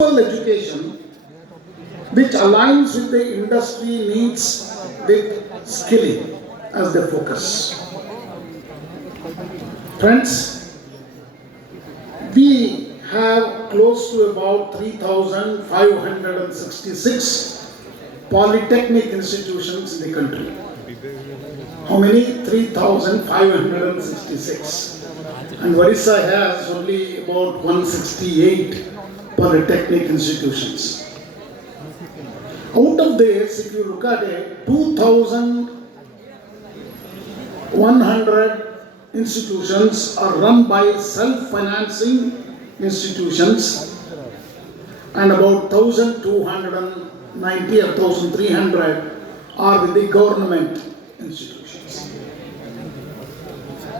Education which aligns with the industry needs with skilling as the focus. Friends, we have close to about 3,566 polytechnic institutions in the country. How many? 3,566. And Orissa has only about 168 polytechnic institutions. Out of this, if you look at it, 2,100 institutions are run by self-financing institutions and about 1,290 or 1,300 are with the government institutions.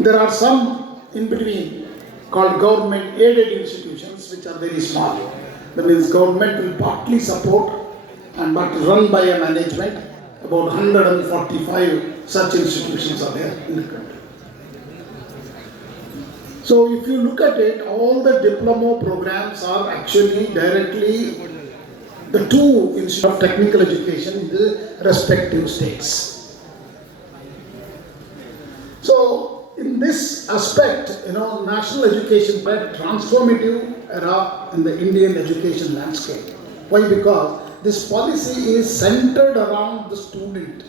There are some in between called government-aided institutions which are very small. That means government will partly support and but run by a management. About 145 such institutions are there in the country. So if you look at it, all the diploma programs are actually directly the two institutes of technical education in the respective states. So in this aspect, national education was a transformative era in the Indian education landscape. Why? Because this policy is centered around the student.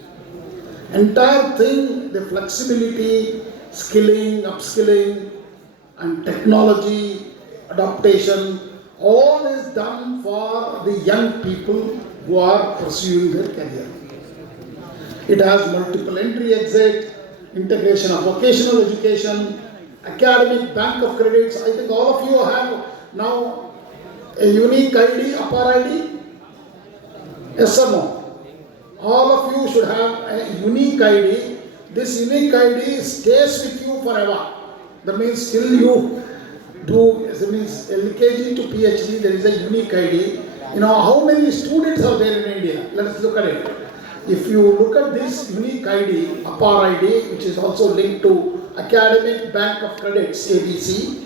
Entire thing, the flexibility, skilling, upskilling, and technology adaptation, all is done for the young people who are pursuing their career. It has multiple entry exit, integration of vocational education, academic bank of credits. I think all of you have now a unique ID, upper ID. Yes or no? All of you should have a unique ID. This unique ID stays with you forever. That means till you do, that means LKG to PhD, there is a unique ID. How many students are there in India? Let us look at it. If you look at this unique ID, upper ID, which is also linked to Academic Bank of Credits, ABC,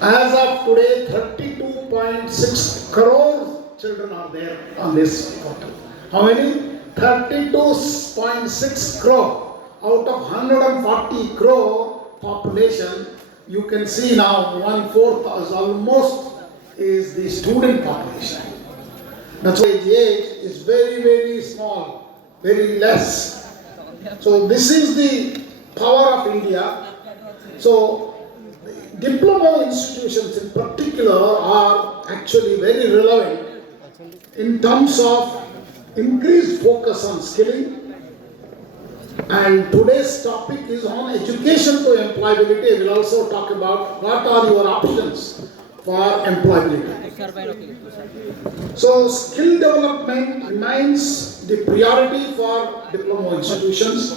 as of today, 32.6 crore children are there on this portal. How many? 32.6 crore out of 140 crore population. You can see now 1/4 almost is the student population. That's why the age is very, very small, very less. So this is the power of India. So diploma institutions in particular are actually very relevant in terms of increased focus on skilling. And today's topic is on education to employability. We'll also talk about what are your options for employability. So skill development remains the priority for diploma institutions,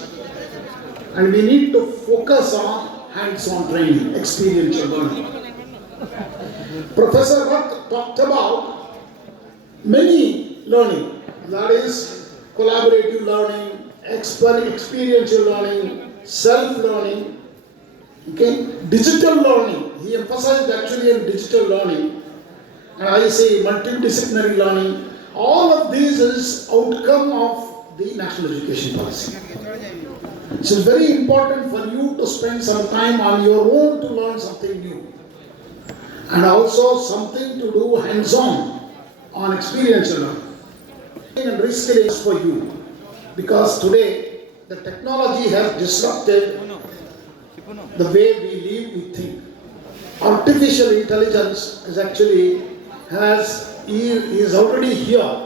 and we need to focus on hands-on training, experiential learning. Professor Rath talked about many learning, that is collaborative learning, experiential learning, self-learning, digital learning. He emphasized actually on digital learning, and I say multidisciplinary learning. All of these is outcome of the national education policy. So it's very important for you to spend some time on your own to learn something new, and also something to do hands-on on experiential learning. And reskilling is for you, because today the technology has disrupted the way we live, we think. Artificial intelligence is actually is already here.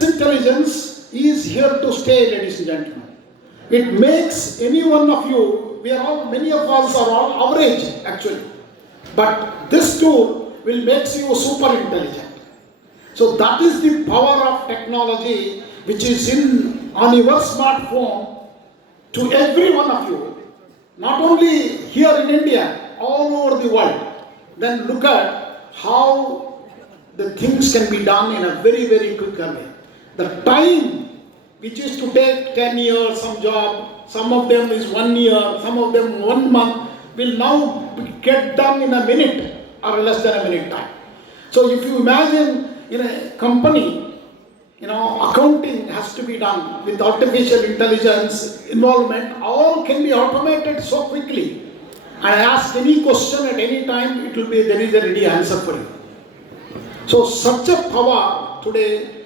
Intelligence is here to stay, ladies and gentlemen. It makes any one of you, many of us are all average actually. But this tool will make you super intelligent. So that is the power of technology which is on your smartphone to every one of you. Not only here in India, all over the world. Then look at how the things can be done in a very, very quick way. The time which used to take 10 years, some of them is 1 year, some of them 1 month, will now get done in a minute or less than a minute time. So if you imagine in a company, accounting has to be done with artificial intelligence involvement, all can be automated so quickly. And ask any question at any time, there is a ready answer for you. So such a power today